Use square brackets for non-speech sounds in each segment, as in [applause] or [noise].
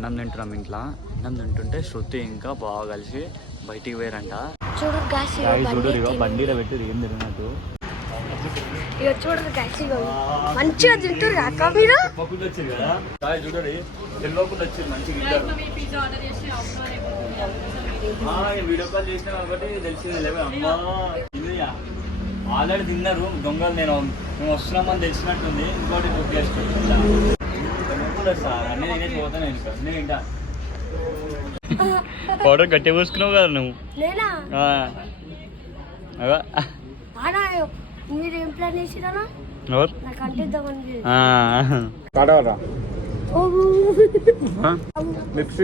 అన్నం తింటున్నాం ఇంట్లో. అన్నం తింటుంటే శృతి ఇంకా బాగా కలిసి బయటికి పోయారంట. చూడు గాస్ చూడు ఇగో బండిలో పెట్టి ఏం తిరిగినట్టు ఇక చూడదు గాస్ మంచిగా తింటారు మీరు? వచ్చింది కదా. తెలియకుండా వచ్చింది మంచిగా వీడియో కాల్ చేసిన కాబట్టి తెలిసింది లేవే అమ్మా ఆల్రెడీ తిన్నారు దొంగలు నేను మేము వస్తున్నామని తెలిసినట్టుంది. ఇంకోటి బుక్ చేసుకుంటున్నా సార్ అన్నీ నేనే పోతాను నేను సార్ నేను ఇంకా పౌడర్ గట్టి పూసుకున్నావు కదా నువ్వు?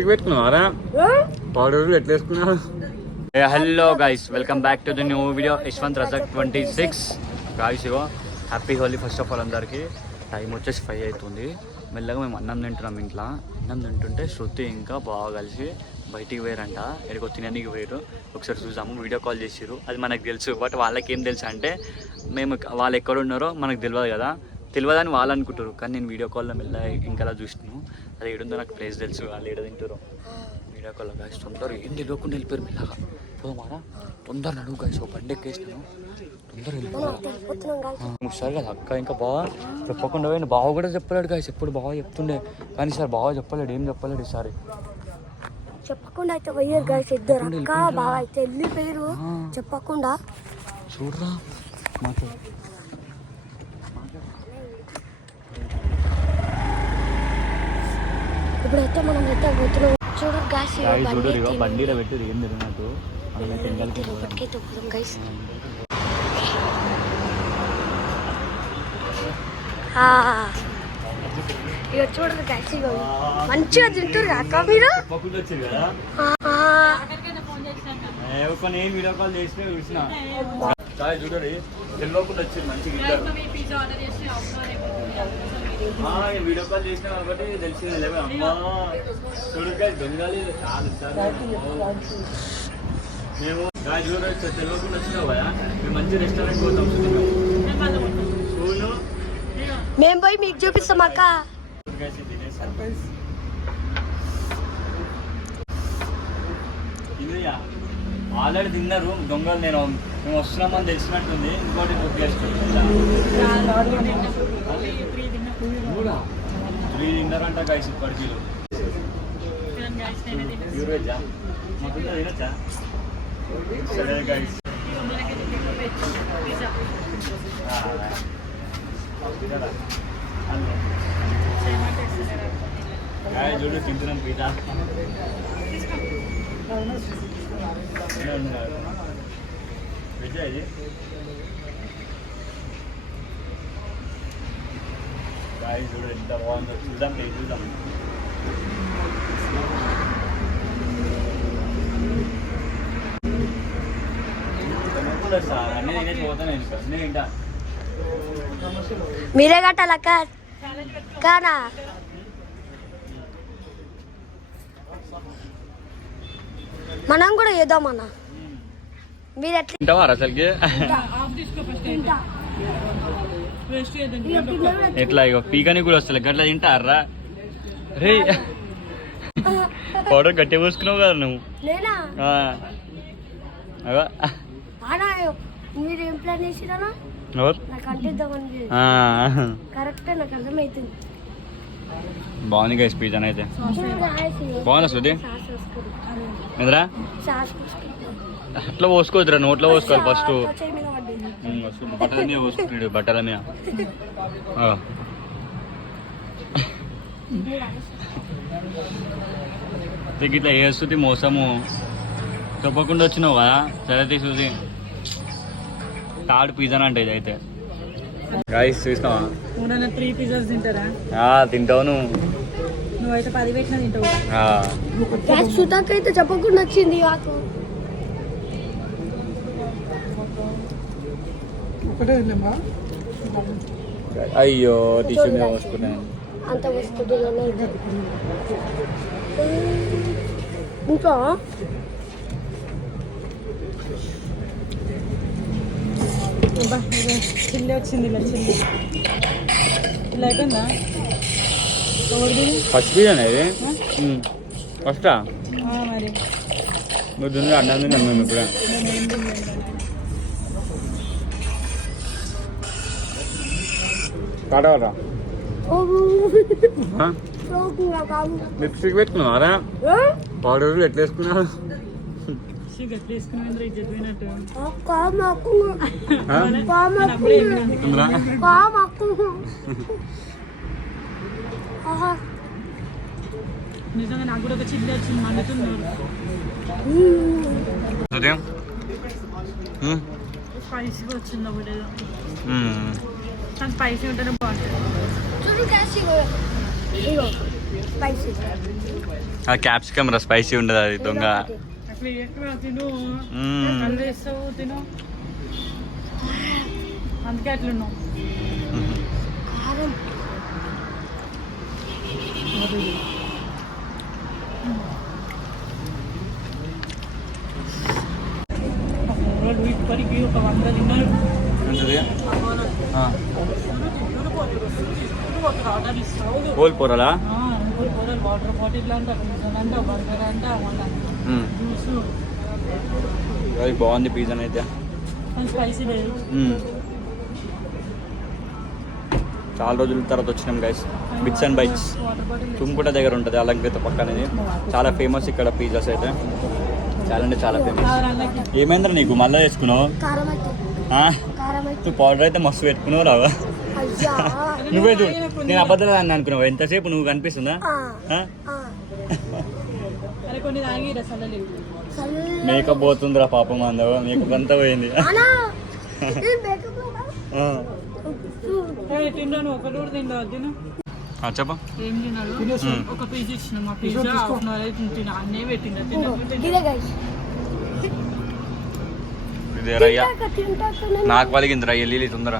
పెట్టుకున్నావారా ఆ? పౌడర్ ఎట్లా వేసుకున్నావు? Hello guys welcome back to the new video Yashwant Rajak twenty six guys ego happy Holi first of all అందరికీ. టైం వచ్చేసి ఫైవ్ అవుతుంది. మెల్లగా మేము అన్నం తింటున్నాం ఇంట్లో. అన్నం తింటుంటే శృతి ఇంకా బాగా కలిసి బయటికి పోయారంట. ఎక్కడికో తినడానికి పోయారు. ఒకసారి చూసాము వీడియో కాల్ చేసిరు అది మనకు తెలుసు బట్ వాళ్ళకి ఏం తెలుసు అంటే మేము వాళ్ళు ఎక్కడ ఉన్నారో మనకు తెలియదు కదా. తెలియదని వాళ్ళు అనుకుంటారు కానీ నేను వీడియో కాల్లో మెల్ల ఇంకా చూసినాను అది ఏడుందో నాకు ప్లేస్ తెలుసు వాళ్ళు ఏడ తింటారు. వీడియో కాల్లో గాయస్ ఏం తెలియకుండా వెళ్ళిపోయారు మెల్లగా. పోమారా తొందర నడువు గాయస్ ఒక బండి ఎక్కేసినాను. తొందర సరే కదా అక్క ఇంకా బాగా చెప్పకుండా పోయిన బావ కూడా చెప్పలేడు గాయస్ ఎప్పుడు బాగా చెప్తుండే. కానీ సార్ బాగా చెప్పలేడు ఏం చెప్పలేడు ఈసారి చెప్పకుండా అయితే పోయారు గాయస్ ఇద్దరు అక్క బాగా అయితే వెళ్ళిపోయారు. చెప్పకుండా. చూడరా. మాట్లాడు. ఇప్పుడైతే మనం అయితే పోతున్నాం. చూడు గాస్ చూడు ఇగో బండిలో పెట్టి ఏం తిరిగినట్టు? మనమైతే గైస్ ఇక చూడదు గైస్ ఇక మంచిగా తింటారు అక్క మీరు ఏ వీడియో కాల్ చేసినా చూసిన తెలియకుండా వచ్చింది మంచిగా వీడియో కాల్ చేసిన కాబట్టి తెలిసింది లేవే మేము చూడరు తెలియకుండా వచ్చినావు? కదా మేము మంచి రెస్టారెంట్ పోతాం చూడు మేము పోయి మీకు చూపిస్తాం అక్క. ఇదియా ఆల్రెడీ తిన్నారు దొంగలు నేను. మేము వస్తున్నామని తెలిసినట్టుంది. ఇంకోటి బుక్ చేసుకుంటున్నా త్రీ తిన్నారంట గైస్ ఇప్పటికీ. ప్యూర్ వెజ్జా మాకు తినచ్చా సరే గైస్ గాయ చూడు తింటున్నాం పిజ్జా వెజ్ ఇది గాయ చూడు ఎంత బాగుందో చూద్దాం లేదు చూద్దాం తినకూడదు సార్ అన్నీ నేనే పోతాను నేను సార్ నేను తింటా మీరే కట్టాలి కానా? మనం కూడా చేద్దామన్న మీరు ఎట్లా తింటావా అసలుకి? ఎట్లా ఇక పీకని కూడా వస్తలే గట్లా తింటారా? రే. [laughs] పౌడర్ గట్టి పూసుకున్నావు కదా నువ్వు. మీరు ఏం ప్లాన్ చేసిరా ఎవరు? నాకు అంటిద్దామని ఆ. కరెక్టే నాకు అర్థమవుతుంది బాగుంది గైస్ పిజ్జా అయితే. చూడు guys, ఇది. బాగుందా శృతి. ఎదురా. అట్లా పోసుకోవద్దురా నోట్లో పోసుకోవాలి ఫస్ట్. బట్టల మీద పోసుకుంటాడు బట్టల మీద. ఇట్లా వేస్తుంది మోసము? చెప్పకుండా వచ్చినావు కదా సరే తీసుకుంది తాడు పిజ్జా అంటే ఇది అయితే గాయస్ చూసినావా త్రీ పిజ్జాస్ తింటారా? తింటావు నువ్వు. నువ్వైతే పది పెట్టినా తింటావు. సుధాక్ అయితే చెప్పకుండా వచ్చింది నాకు అయ్యో టిష్యూ మీద పోసుకున్నాను అంత వస్తుంది ఇంకా? చిల్లి వచ్చింది ఇలా చిల్లి. ఇలా అయిపోయిందా? ఎవరిది ఫస్ట్ పిజ్జా ఇది? ఆ, మరి. నువ్వు తిన్న అన్నం తిన్నాం? మేము ఇప్పుడే కాడవరా లిప్స్టిక్ పెట్టుకున్నావారా? పౌడర్ ఎట్లా వేసుకున్నావు? నిజంగా నాకు కూడా ఒక చిల్లి వచ్చింది మండుతున్నారు. ఉదయం. స్పైసీగా వచ్చింది ఒకటి. కానీ స్పైసీ ఉంటేనే బాగుంటుంది. చూడు క్యాష్ ఇగో స్పైసీ. ఆ క్యాప్సికమ్ రా స్పైసీ ఉండదు అది దొంగ. అట్లా ఎక్కువ తిను మ్మ్. కళ్ళు వేస్తావు తిను అందుకే అట్లున్నావు కారం రోజు ఇప్పటికి ఒక వంద తిన్నారు ఏంటిది? ఆ. ఆర్డర్ ఇస్తావు కోల్పోరాలా కూరలు వాటర్ బాటిల్ అంట పిజ్జా అంట బర్గర్ అంట మళ్ళీ ఉమ్. జ్యూస్ అది బాగుంది పిజ్జా అయితే. చాలా రోజుల తర్వాత వచ్చినాం గైస్ బిట్స్ అండ్ బైట్స్ తుంకుట దగ్గర ఉంటుంది అలంకృత పక్కనది చాలా ఫేమస్ ఇక్కడ పిజ్జాస్ అయితే. చాలా అంటే చాలా ఫేమస్ ఏమైందిరా నీకు? మళ్ళీ చేసుకున్నావు? నువ్వు పౌడర్ అయితే మస్తు పెట్టుకున్నావు రావా అయ్యా. నువ్వే చూడు. నేను అబద్ధాలు అని అనుకున్నావు? ఎంతసేపు నువ్వు కనిపిస్తుందా? [laughs] మేకప్ పోతుందిరా పాపం అందరూ మేకప్ అంతా పోయింది [laughs] చెప్పు. ఒక ఇచ్చిన మా పిజ్జా హాఫ్ అన్ అవర్ అయితే అన్నే నేను- నాకు పలిగింది రయ్య లీలి తొందర